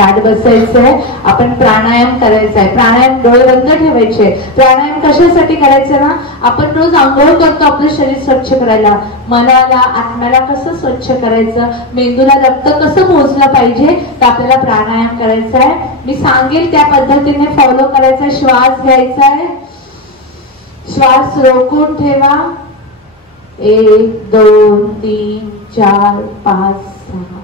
ताट बसायचंय, आपण प्राणायाम करायचा आहे. प्राणायाम डोळे बंद ठेवायचे. प्राणायाम कशासाठी करायचं ना, आपण रोज आंघोळ करतो आपलं शरीर स्वच्छ करायला, मनाला आत्म्याला कसं स्वच्छ करायचं, मेंदूला रक्त कसं पोहोचलं पाहिजे, तर आपल्याला प्राणायाम करायचा आहे. मी सांगेल त्या पद्धतीने फॉलो करायचा. श्वास घ्यायचा आहे, श्वास रोखून ठेवा. 1 2 3 4 5 6.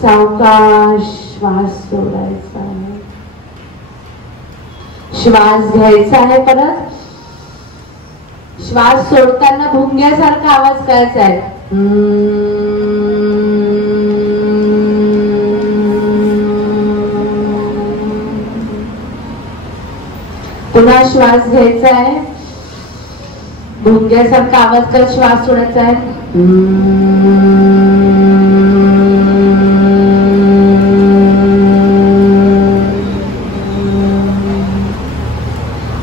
सावकाश श्वास सोडायचा आहे. श्वास घ्यायचा आहे. परत श्वास सोडताना भुंग्यासारखा आवाज करायचा आहे. पुन्हा श्वास घ्यायचा आहे, भुंग्यासारखा आवाज करत श्वास सोडायचा आहे.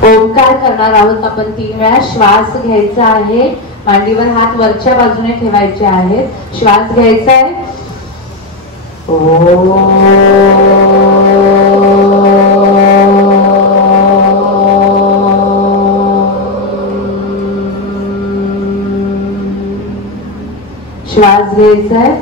ओंकार करणार आहोत आपण 3 वेळा. श्वास घ्यायचा आहे, मांडीवर हात वरच्या बाजूने ठेवायचे आहेत. श्वास घ्यायचा आहे. श्वास घ्यायचा आहे.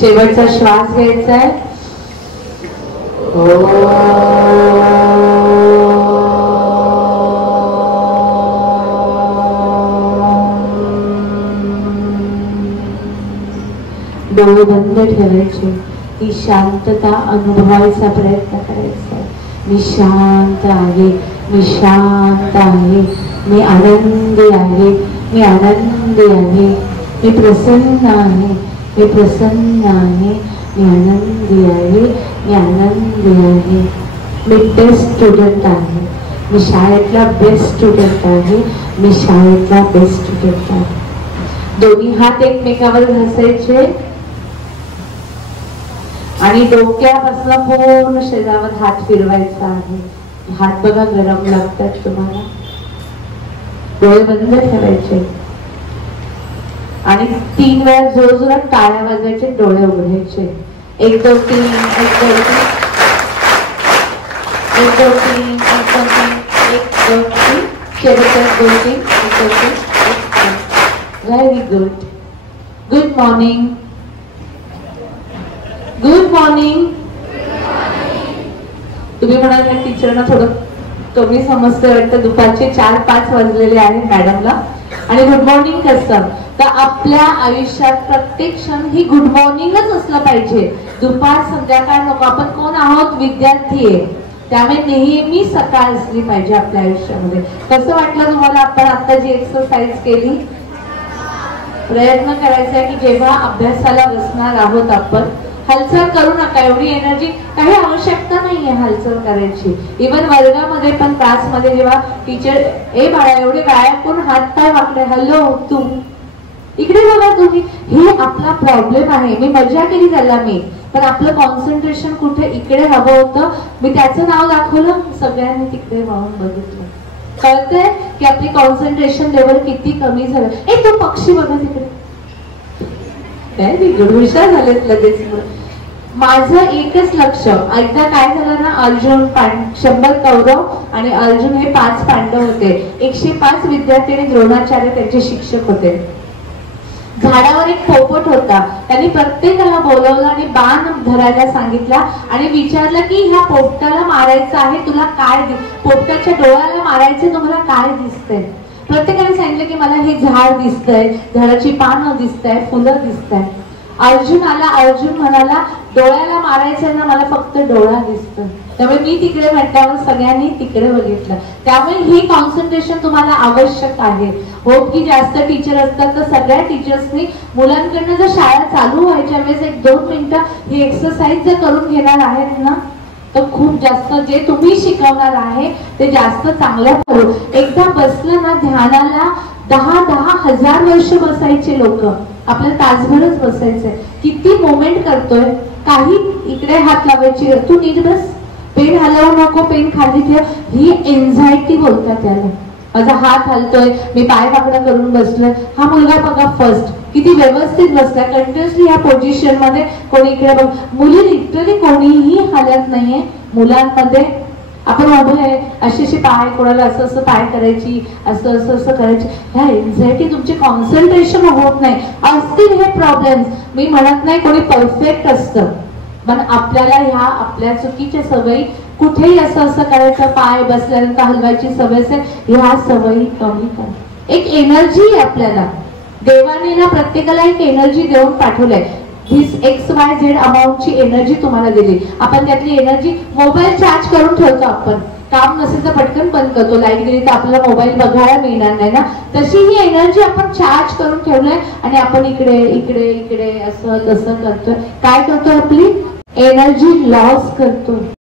शेवटचा श्वास घ्यायचा आहे. डोळे बंद ठेवायचे. ती शांतता अनुभवायचा प्रयत्न करायचा. मी शांत आहे, मी शांत आहे, मी आनंदी आहे, मी आनंदी आहे, मी प्रसन्न आहे, मी प्रसन्न आहे, मी आनंदी आहे, मी आनंदी आहे, मी बेस्ट स्टुडंट आहे, मी शाळेतला बेस्ट स्टुडंट आहे, मी शाळेतला बेस्ट स्टुडंट आहे. दोन्ही हात एकमेकावर घासायचे आणि डोक्यापासून पूर्ण शरीरावर हात फिरवायचा आहे. हात बघा गरम लागतात तुम्हाला. डोळे बंद ठेवायचे आणि 3 वेळा जोरजोरात टाळ्या वाजवायचे, डोळे उघडायचे. 1 2 3 1 2 3 1 2 3 1 2 3 1 2 3. शेवटचा 2 3 1 2 3 1 2. Very good. Good morning. Good morning. तुम्ही म्हणाल की टीचरना थोडं कमी समजतं वाटतं. दुपारचे 4-5 वाजलेले आहे मॅडमला आणि गुड मॉर्निंग कसं, तर आपल्या आयुष्यात प्रत्येक क्षण ही गुड मॉर्निंगच असलं पाहिजे. दुपार संध्याकाळ नको. आपण कोण आहोत, विद्यार्थी आहे, त्यामुळे नेहमी सकाळ असली पाहिजे आपल्या आयुष्यामध्ये. कसं वाटलं तुम्हाला आपण आता जी एक्सरसाइज केली? प्रयत्न करायचा आहे की जेव्हा अभ्यासाला बसणार आहोत आपण हालचाल करू नका. एवढी एनर्जी काही आवश्यकता नाहीये हालचाल करायची. इव्हन वर्गामध्ये पण क्लासमध्ये जेव्हा टीचर ए बाळा एवढे व्यायाम करून हात पाय वाकडे, हॅलो तू इकडे बघा तुम्ही, हे आपला प्रॉब्लेम आहे. मी मजा केली त्याला मी, पण आपलं कॉन्सन्ट्रेशन कुठे इकडे हवं होतं. मी त्याचं नाव दाखवलं, सगळ्यांनी तिकडे वळून बघितलं. कळतंय की आपली कॉन्सन्ट्रेशन लेवल किती कमी झालं. ए तो पक्षी बघा तिकडे. व्हेरी गुड, हुशार झालेत लगेच. माझं एकच लक्ष. एकदा काय झालं ना, अर्जुन 100 कौरव आणि अर्जुन हे 5 पांडव होते. 105 विद्यार्थी आणि द्रोणाचार्य त्यांचे शिक्षक होते. झाडावर एक पोपट होता. त्यांनी प्रत्येकाला बोलवलं आणि बाण धरायला सांगितला आणि विचारलं की ह्या पोपटाला मारायचं आहे, तुला काय पोपटाच्या डोळ्याला मारायचं, तुम्हाला काय दिसतंय? प्रत्येकाने सांगितलं की मला हे झाड दिसतंय, झाडाची पानं दिसतंय, फुलं दिसतंय. अर्जुन आला. अर्जुन म्हणाला डोळ्याला मारायचं ना, मला फक्त डोळा दिसतोय. त्यामुळे मी तिकडे म्हटल्यावर सगळ्यांनी तिकडे बघितलं. त्यामुळे ही कॉन्सन्ट्रेशन तुम्हाला आवश्यक आहे. होप की जास्त टीचर असतात तर सगळ्या टीचर्सनी मुलांकडनं जर शाळा चालू व्हायच्या वेळेस 1-2 मिनिटं ही एक्सरसाइज जर करून घेणार आहेत ना, तर खूप जास्त जे तुम्ही शिकवणार आहे ते जास्त चांगलं करू. एकदा बसलं ना ध्यानाला 10,000 हजार वर्ष बसायचे लोक. आपल्याला तासभरच बसायचंय. किती मोमेंट करतोय. काही इकडे हात लावायची, तू नीट बस, पेन हलवू नको, पेन खाली ठेव, ही एन्झायटी बोलतात त्याला. माझा हात हलतोय, मी पाय वाकडा करून बसलोय. हा मुलगा बघा फर्स्ट किती व्यवस्थित बसलाय कंटिन्युअसली या पोझिशन मध्ये. कोणी इकडे बघ, मुली लिटरली कोणीही हालत नाहीये. मुलांमध्ये आपण उभे आहे, अशी अशी पाय, कोणाला असं असं पाय करायची, असं असं असं करायची. ह्या एन्झायटी तुमचे कॉन्सन्ट्रेशन होत नाही. असतील हे प्रॉब्लेम्स. मी म्हणत नाही कोणी परफेक्ट असतं, पण आपल्याला ह्या आपल्या चुकीच्या सवयी, कुठेही असं असं करायचं, पाय बसल्यानंतर हलवायची सवय असेल, ह्या सवयी कमी करा. एक एनर्जी आहे आपल्याला, देवाने ना प्रत्येकाला एक एनर्जी देऊन पाठवलंय. हीच XYZ अमाऊंटची एनर्जी तुम्हाला दिली. आपण त्यातली एनर्जी मोबाईल चार्ज करून ठेवतो. आपण काम नसेल तर पटकन बंद करतो, लाईट गेली तर आपल्याला मोबाईल बघायला मिळणार नाही ना. तशी ही एनर्जी आपण चार्ज करून ठेवलंय आणि आपण इकडे इकडे इकडे असं तसं करतोय. काय करतोय? आपली एनर्जी लॉस करतोय.